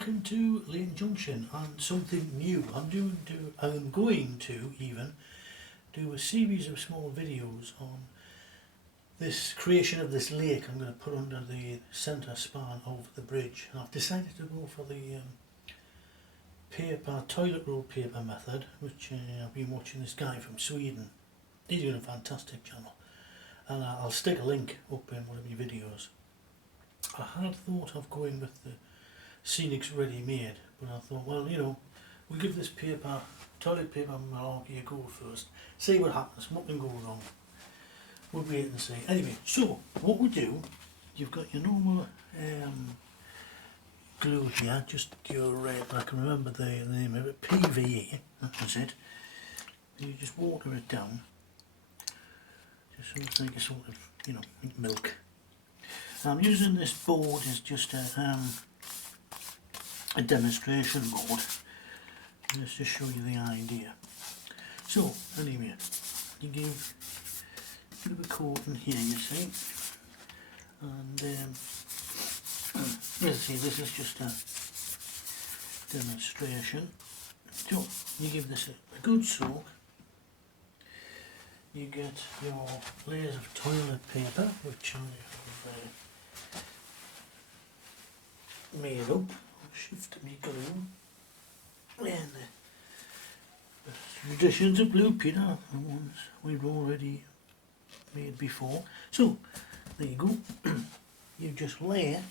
welcome to Lane Junction and something new. I'm going to even do a series of small videos on this creation of this lake I'm going to put under the centre span over the bridge. And I've decided to go for the toilet roll paper method, which I've been watching this guy from Sweden. He's doing a fantastic channel, and I'll stick a link up in one of my videos. I had thought of going with the Scenics Ready Made, but I thought, well, you know, we'll give this toilet paper malarkey a go first, see what happens, what can go wrong. We'll wait and see. Anyway, so what we do, you've got your normal glue here, just your I can remember the name of it, PVA, that was it. You just water it down, just so it's like a sort of, you know, milk. I'm using this board as just a demonstration board, just to show you the idea. So anyway, you give a bit of a coating here, you see, and you see, this is just a demonstration. So you give this a good soak. You get your layers of toilet paper, which I have made up. I'll shift me glue, and the traditions of blue peter, the ones we've already made before. So there you go. You just layer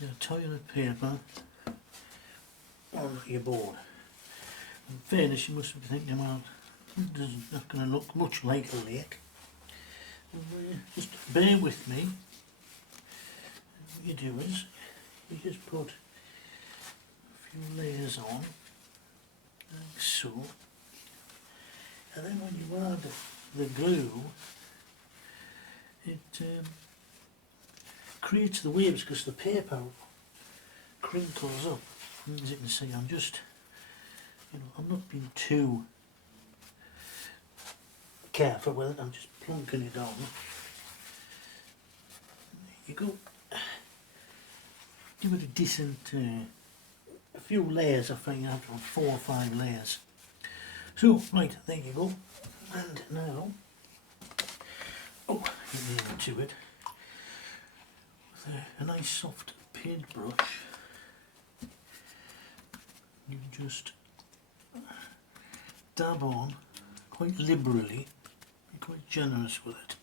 your toilet paper on your board. In fairness, you must be thinking, well, this is not going to look much like a lake. Just bear with me. What you do is you just put a few layers on, like so, and then when you add the glue, it creates the waves because the paper crinkles up. As you can see, I'm just, you know, I'm not being too careful with it, I'm just plunking it on. There you go. Give it a decent, a few layers. I think after 4 or 5 layers. So, right, there you go. And now, get into it with a nice soft paintbrush. You just dab on quite liberally, be quite generous with it.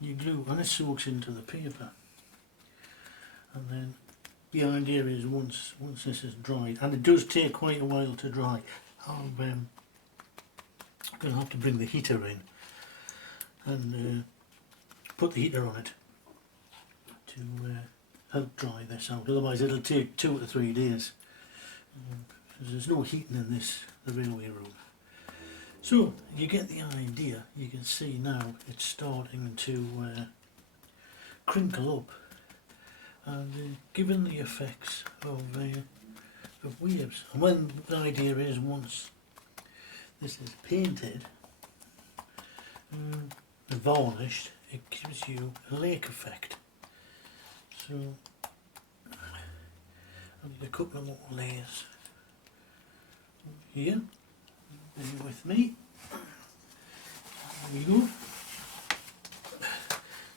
You glue, and it soaks into the paper. And then the idea is once this is dried, and it does take quite a while to dry, I'm going to have to bring the heater in and put the heater on it to help dry this out. Otherwise it'll take 2 to 3 days. There's no heating in the railway room. So you get the idea. You can see now it's starting to crinkle up, and given the effects of waves. And when the idea is, once this is painted and varnished, it gives you a lake effect. So I need a couple of more layers here. Are you with me? There you go.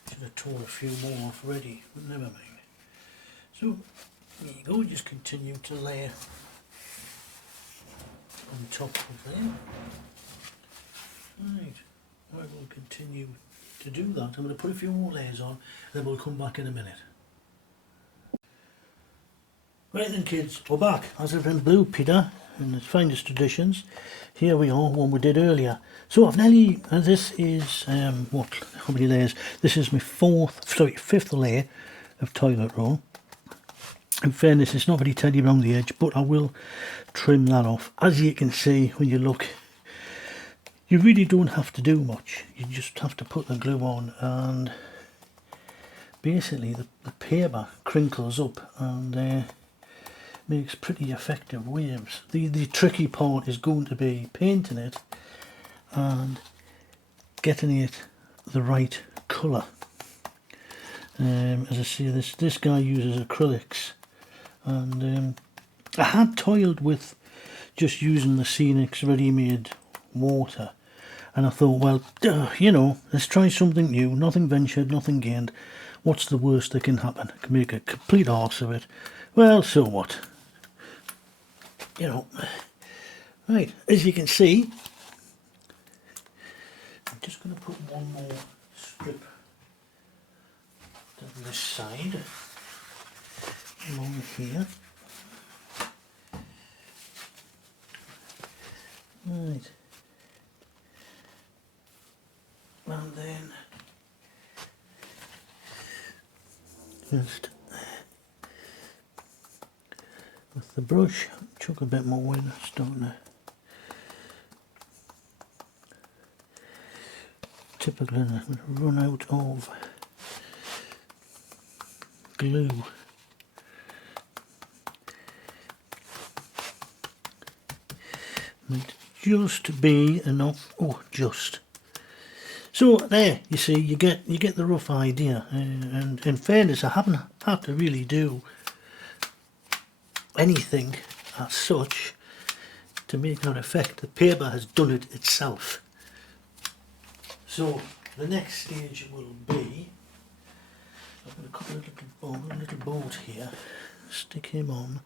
Should have torn a few more off already, but never mind. So there you go, just continue to layer on top of there. Right, I will continue to do that. I'm going to put a few more layers on, then we'll come back in a minute. Right then kids, we're back, as I've done blue peter in its finest traditions. Here we are, one we did earlier. So I've nearly, this is, how many layers? This is my 5th layer of toilet roll. In fairness, it's not very teddy around the edge, but I will trim that off. As you can see when you look, you really don't have to do much. You just have to put the glue on, and basically the paper crinkles up and makes pretty effective waves. The tricky part is going to be painting it and getting it the right colour. As I say, this guy uses acrylics, and I had toiled with just using the Scenics ready-made water, and I thought, well, you know, let's try something new. Nothing ventured, nothing gained. What's the worst that can happen? I can make a complete arse of it. Well, so what? You know. Right, as you can see, I'm just going to put one more strip down this side, along here. Right, and then just with the brush, chuck a bit more in, it's starting to typically run out of glue. Might just be enough. Oh, just. So there, you see, you get the rough idea. And in fairness, I haven't had to really do anything as such to make that effect. The paper has done it itself. So the next stage will be, I've got a couple of little bolt here, stick him on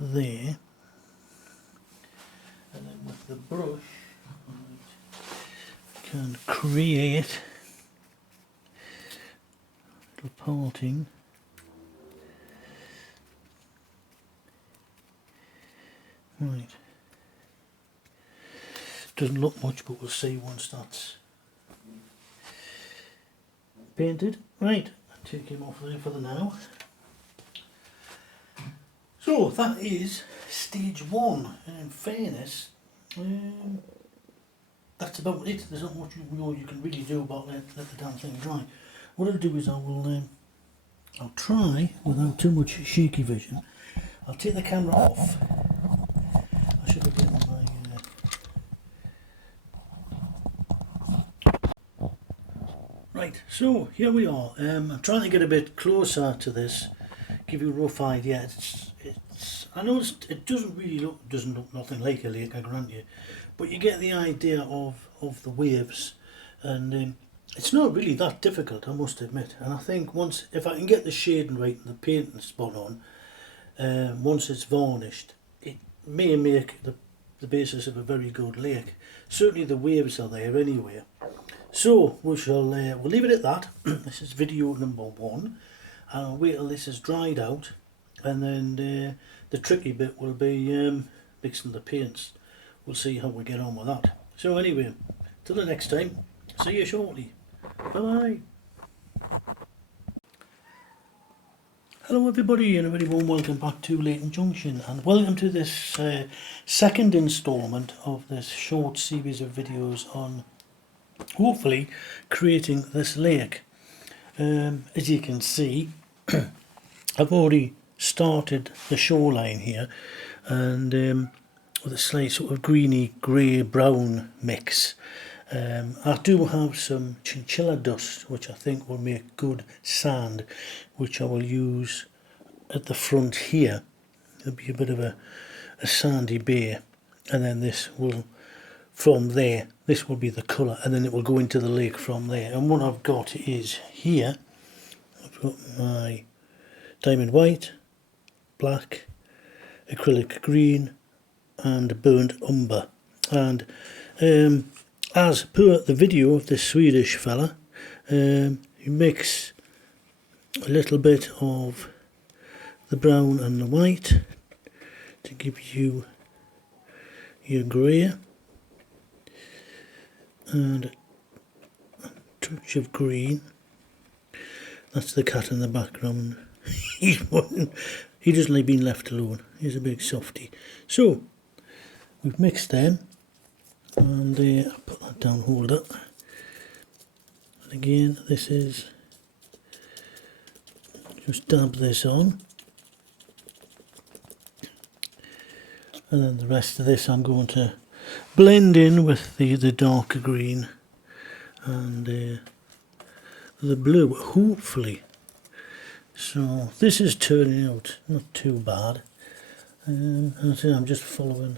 there, and then with the brush I can create a little parting. Right. Doesn't look much, but we'll see once that's painted. Right, I'll take him off there for the now. So that is stage one, and in fairness, that's about it. There's not much you can really do about let the damn thing dry. What I'll do is I'll try without too much shaky vision. I'll take the camera off. I should have been on my right, so here we are. I'm trying to get a bit closer to this, give you a rough idea. I know it doesn't look nothing like a lake, I grant you, but you get the idea of the waves, and it's not really that difficult, I must admit. And I think if I can get the shading right and the painting spot on, once it's varnished, it may make the basis of a very good lake. Certainly the waves are there anyway. So we'll leave it at that. This is video number 1, and I'll wait till this is dried out, and then the tricky bit will be mixing the paints. We'll see how we get on with that. So anyway, till the next time, see you shortly. Bye bye. Hello everybody, and a very warm welcome back to Leighton Junction, and welcome to this second instalment of this short series of videos on hopefully creating this lake. As you can see, I've already started the shoreline here, and with a slight sort of greeny grey brown mix. I do have some chinchilla dust which I think will make good sand, which I will use at the front here. There'll be a bit of a sandy bay, and then this will, from there, this will be the colour, and then it will go into the lake from there. And what I've got is here, I've got my diamond white, black, acrylic green and burnt umber. And as per the video of this Swedish fella, you mix a little bit of the brown and the white to give you your grey, and a touch of green. That's the cat in the background. He doesn't like being left alone. He's a big softie. So we've mixed them, and I'll put that down, hold it. And again, this is just dab this on, and then the rest of this I'm going to blend in with the darker green and the blue. Hopefully So this is turning out not too bad. As I say, I'm just following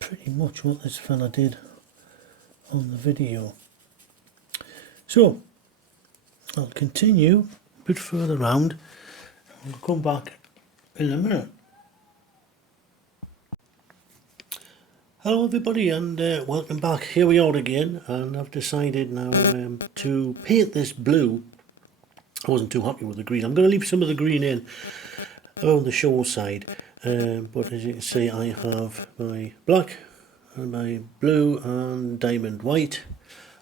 pretty much what this fella did on the video. So I'll continue a bit further round. I'll come back in a minute. Hello everybody, and welcome back. Here we are again, and I've decided now to paint this blue. I wasn't too happy with the green. I'm going to leave some of the green in around the shore side, but as you can see I have my black and my blue and diamond white,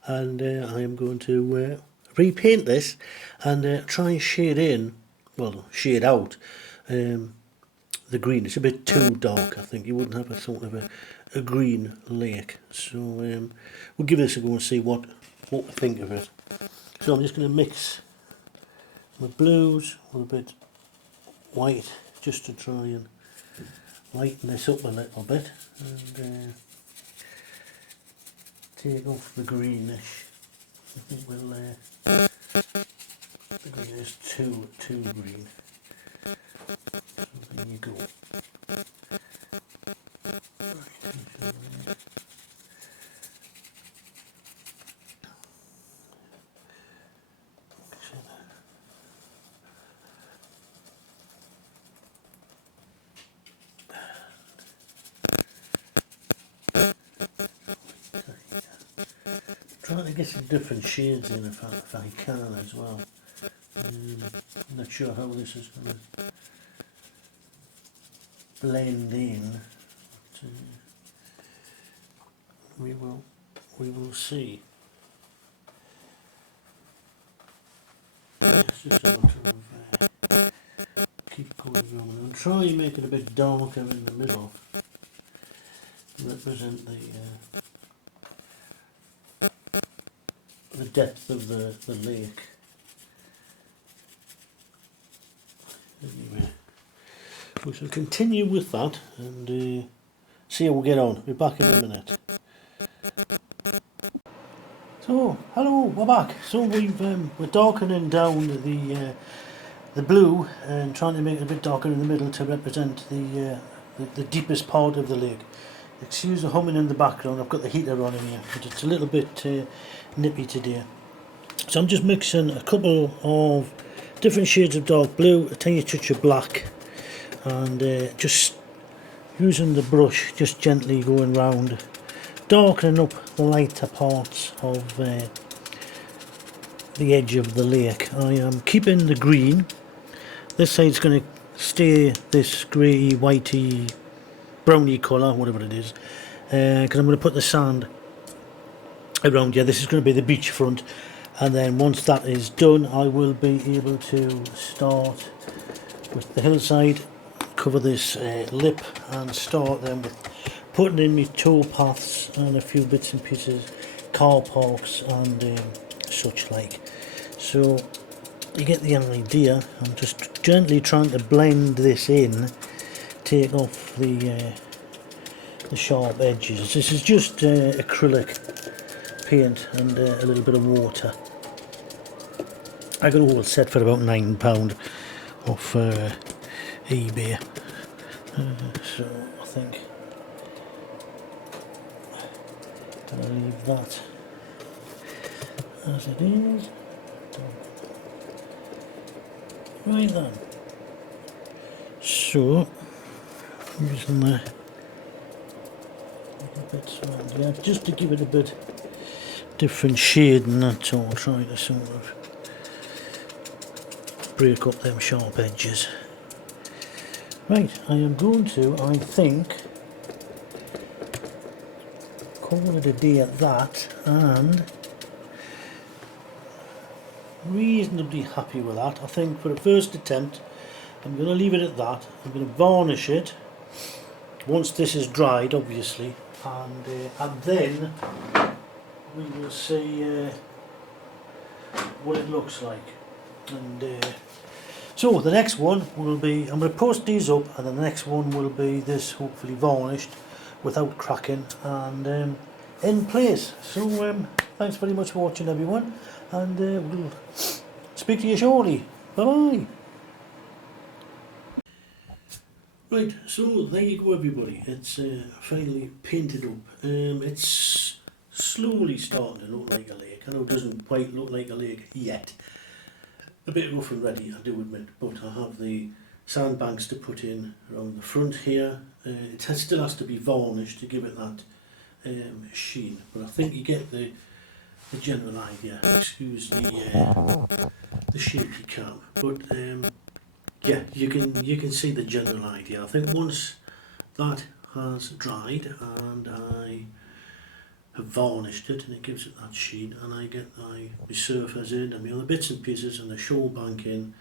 and I am going to repaint this and try and shade in, well, shade out the green. It's a bit too dark. I think you wouldn't have a sort of a green lake, so we'll give this a go and see what we think of it. So I'm just going to mix my blues with a bit white just to try and lighten this up a little bit, and take off the greenish. I think we'll the green is too green. So there you go. Trying to get some different shades in if I can as well. I'm not sure how this is going to blend in, but we will see. It's just a matter of keep going on and try and make it a bit darker in the middle to represent the depth of the lake. Anyway, we shall continue with that and see how we get on. We'll be back in a minute. So, hello, we're back. So we're darkening down the blue and trying to make it a bit darker in the middle to represent the deepest part of the lake. Excuse the humming in the background. I've got the heater on in here, but it's a little bit nippy today. So I'm just mixing a couple of different shades of dark blue, a tiny touch of black, and just using the brush, just gently going round, darkening up the lighter parts of the edge of the lake. I am keeping the green. This side's going to stay this grey, whitey, browny colour, whatever it is, because I'm going to put the sand around here. This is going to be the beachfront, and then once that is done I will be able to start with the hillside, cover this lip, and start then with putting in my tow paths and a few bits and pieces, car parks and such like. So you get the idea. I'm just gently trying to blend this in, take off the sharp edges. This is just acrylic paint and a little bit of water. I got a whole set for about £9 off eBay. So I think I'll leave that as it is. Right then. So using the bits around here just to give it a bit different shade, and that's all. Try to sort of break up them sharp edges. Right, I am going to, I think, call it a day at that, and reasonably happy with that. I think for a first attempt I'm going to leave it at that. I'm going to varnish it once this is dried, obviously, and then we will see what it looks like. And so the next one will be, I'm going to post these up, and the next one will be this, hopefully varnished without cracking and in place. So thanks very much for watching everyone, and we'll speak to you shortly. Bye bye. Right, so there you go everybody, it's finally painted up. It's slowly starting to look like a lake. I know it doesn't quite look like a lake yet. A bit rough and ready, I do admit, but I have the sandbanks to put in around the front here. Still has to be varnished to give it that sheen, but I think you get the general idea. Excuse the shaky cam, but yeah, you can see the general idea. I think once that has dried and I have varnished it and it gives it that sheen, and I get my surfers in and my other bits and pieces and the shore bank in,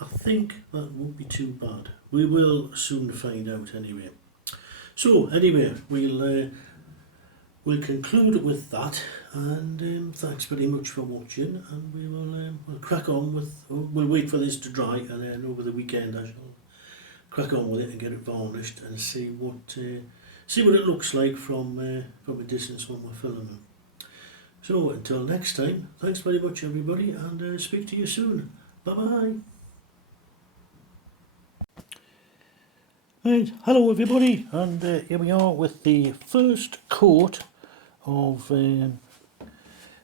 I think that won't be too bad. We will soon find out anyway. So anyway, we'll conclude with that, and thanks very much for watching, and we'll crack on with, we'll wait for this to dry, and then over the weekend I shall crack on with it and get it varnished and see what it looks like from a distance when we're filming. So until next time, thanks very much everybody, and speak to you soon. Bye bye. Right, hello everybody, and here we are with the first coat of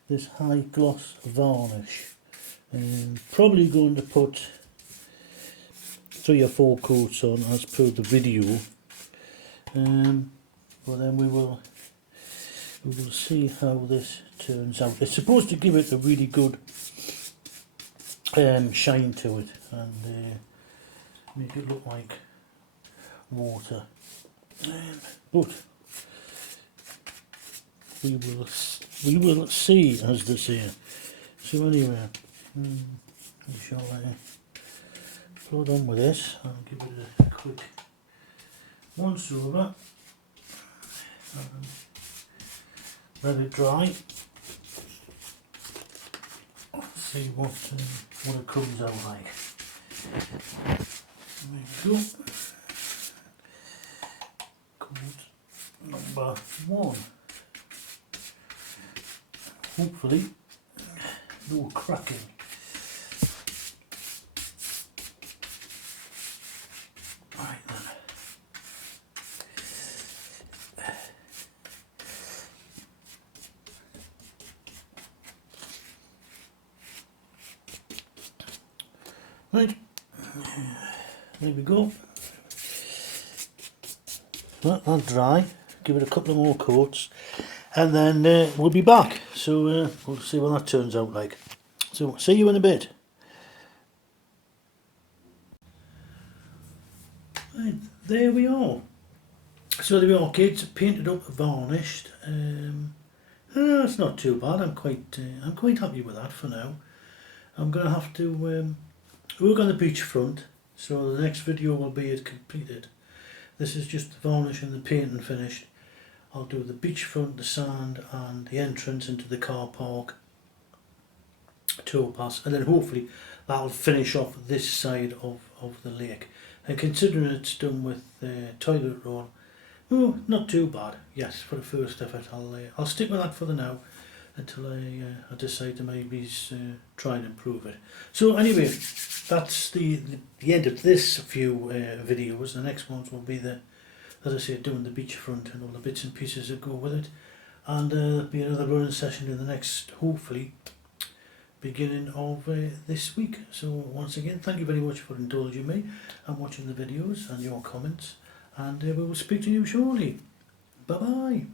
this high gloss varnish. Probably going to put 3 or 4 coats on as per the video, but then we will see how this turns out. It's supposed to give it a really good shine to it and make it look like water, but we will see, as they say. So anyway, we shall float on with this. I'll give it a quick once over and let it dry. See what it comes out like. There we go. Number 1. Hopefully no cracking. Right then. Right, there we go. That'll dry, give it a couple of more coats, and then we'll be back. So we'll see what that turns out like. So see you in a bit. Right, there we are. So there we are, kids, painted up, varnished. It's not too bad. I'm quite happy with that for now. I'm gonna have to work on the beachfront, so the next video will be it completed. This is just the varnish and the painting finished. I'll do the beachfront, the sand, and the entrance into the car park tow pass, and then hopefully that'll finish off this side of the lake. And considering it's done with toilet roll, oh, not too bad. Yes, for the first effort, I'll stick with that for the now until I decide to maybe try and improve it. So anyway, that's the end of this few videos. The next ones will be as I say, doing the beachfront and all the bits and pieces that go with it, and there'll be another running session in the next, hopefully, beginning of this week. So once again, thank you very much for indulging me and watching the videos and your comments, and we will speak to you shortly. Bye bye.